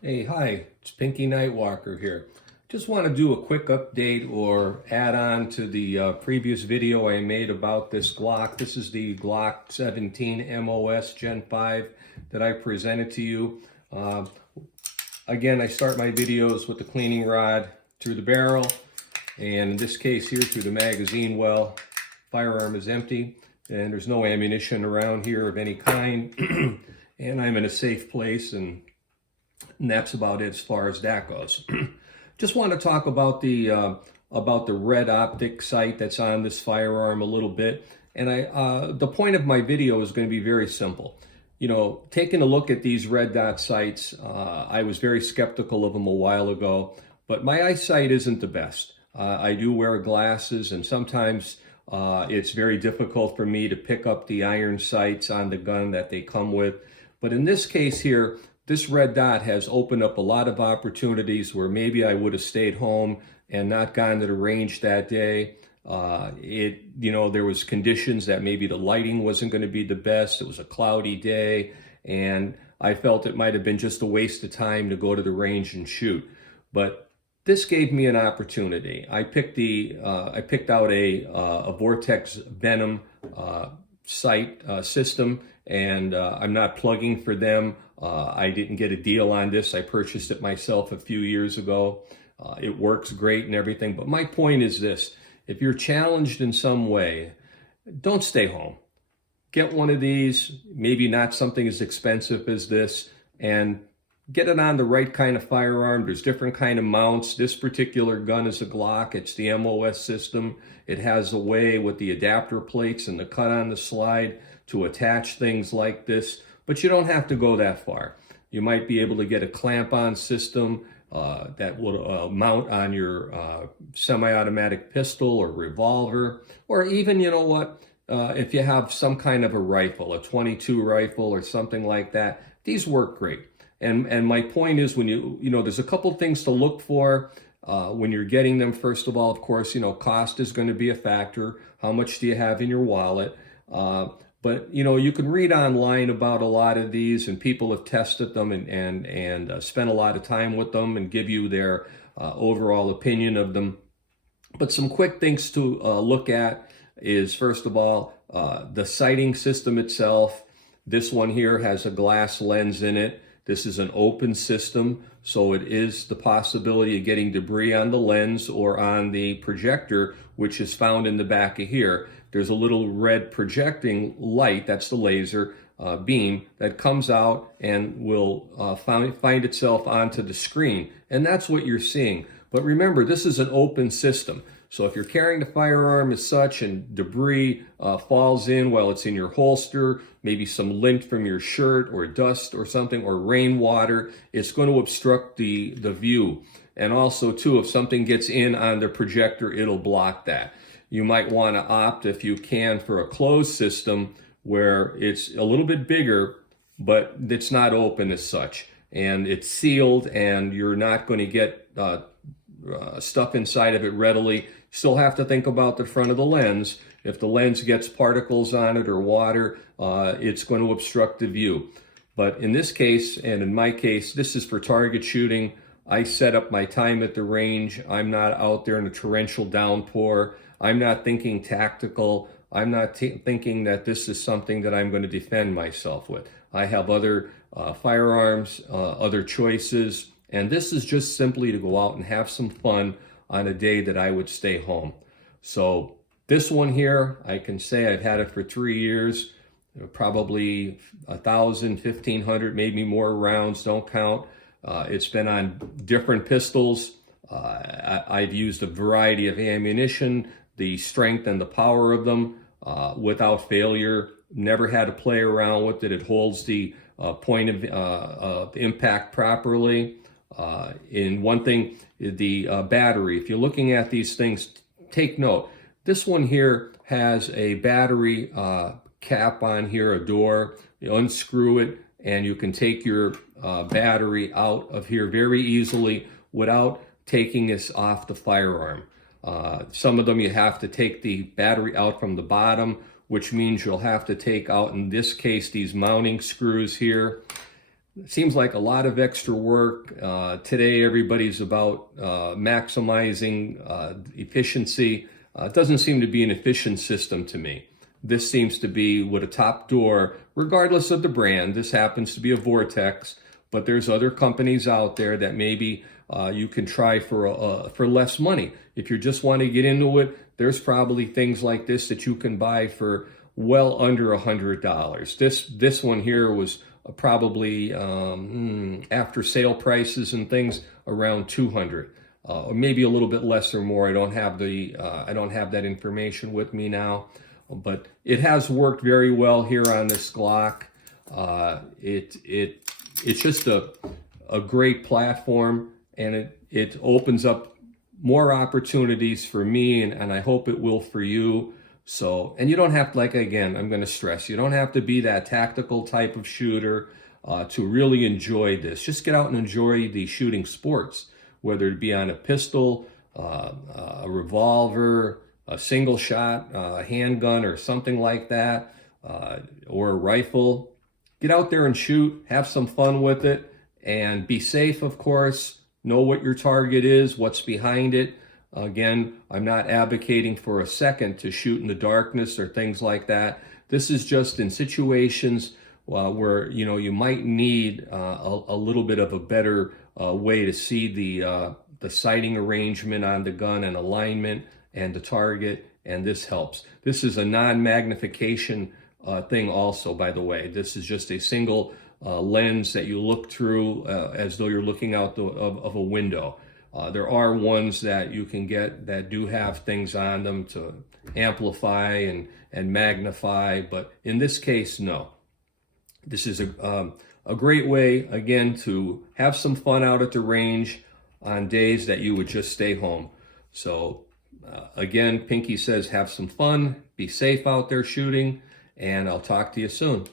Hey, hi, it's Pinky Nightwalker here. Just want to do a quick update or add on to the previous video I made about this Glock. This is the Glock 17 MOS Gen 5 that I presented to you. Again, I start my videos with the cleaning rod through the barrel, and in this case here through the magazine well. Firearm is empty, and there's no ammunition around here of any kind, and I'm in a safe place, and that's about it as far as that goes. Just want to talk about the red optic sight that's on this firearm a little bit. And the point of my video is going to be very simple. You know, taking a look at these red dot sights, I was very skeptical of them a while ago, but my eyesight isn't the best. I do wear glasses, and sometimes it's very difficult for me to pick up the iron sights on the gun that they come with. But in this case here, this red dot has opened up a lot of opportunities where maybe I would have stayed home and not gone to the range that day. There was conditions that maybe the lighting wasn't going to be the best. It was a cloudy day, and I felt it might have been just a waste of time to go to the range and shoot. But this gave me an opportunity. I picked out a Vortex Venom sight system, and I'm not plugging for them. I didn't get a deal on this. I purchased it myself a few years ago. It works great and everything, but my point is this: if you're challenged in some way, don't stay home. Get one of these, maybe not something as expensive as this, and get it on the right kind of firearm. There's different kind of mounts. This particular gun is a Glock. It's the MOS system. It has a way with the adapter plates and the cut on the slide to attach things like this, but you don't have to go that far. You might be able to get a clamp-on system that will mount on your semi-automatic pistol or revolver, or even, you know what, if you have some kind of a rifle, a .22 rifle or something like that, these work great. And my point is, when there's a couple things to look for when you're getting them. First of all, of course, cost is going to be a factor. How much do you have in your wallet? But you can read online about a lot of these, and people have tested them and spent a lot of time with them and give you their overall opinion of them. But some quick things to look at is, first of all, the sighting system itself. This one here has a glass lens in it. This is an open system, so it is the possibility of getting debris on the lens or on the projector, which is found in the back of here. There's a little red projecting light, that's the laser beam, that comes out and will find itself onto the screen. And that's what you're seeing. But remember, this is an open system. So if you're carrying the firearm as such and debris falls in while it's in your holster, maybe some lint from your shirt or dust or something, or rainwater, it's going to obstruct the view. And also, too, if something gets in on the projector, it'll block that. You might want to opt, if you can, for a closed system where it's a little bit bigger, but it's not open as such. And it's sealed, and you're not going to get stuff inside of it readily. Still have to think about the front of the lens. If the lens gets particles on it or water, it's going to obstruct the view. But in this case, and in my case, this is for target shooting. I set up my time at the range. I'm not out there in a torrential downpour. I'm not thinking tactical. I'm not thinking that this is something that I'm going to defend myself with. I have other firearms, other choices, and this is just simply to go out and have some fun on a day that I would stay home. So this one here, I can say I've had it for 3 years, probably 1,000, 1,500, maybe more rounds, don't count. It's been on different pistols. I've used a variety of ammunition, the strength and the power of them without failure. Never had to play around with it. It holds the point of impact properly. In one thing, the battery, if you're looking at these things, take note. This one here has a battery cap on here, a door. You unscrew it, and you can take your battery out of here very easily without taking this off the firearm. Some of them you have to take the battery out from the bottom, which means you'll have to take out, in this case, these mounting screws here. seems like a lot of extra work. Today, everybody's about maximizing efficiency. It doesn't seem to be an efficient system to me. This seems to be with a top door, regardless of the brand. This happens to be a Vortex, but there's other companies out there that maybe you can try for less money. If you just want to get into it, there's probably things like this that you can buy for well under $100. This one here was probably after sale prices and things around $200, or maybe a little bit less or more. I don't have that information with me now, but it has worked very well here on this Glock. It's just a great platform, and it opens up more opportunities for me, and I hope it will for you. So, and you don't have to, like, again, I'm going to stress, you don't have to be that tactical type of shooter to really enjoy this. Just get out and enjoy the shooting sports, whether it be on a pistol, a revolver, a single shot, a handgun or something like that, or a rifle. Get out there and shoot, have some fun with it, and be safe, of course. Know what your target is, what's behind it. Again, I'm not advocating for a second to shoot in the darkness or things like that. This is just in situations where you might need a little bit of a better way to see the sighting arrangement on the gun and alignment and the target, and this helps. This is a non-magnification thing also, by the way. This is just a single lens that you look through as though you're looking out of a window. There are ones that you can get that do have things on them to amplify and magnify, but in this case, no. This is a great way, again, to have some fun out at the range on days that you would just stay home. So again, Pinky says have some fun, be safe out there shooting, and I'll talk to you soon.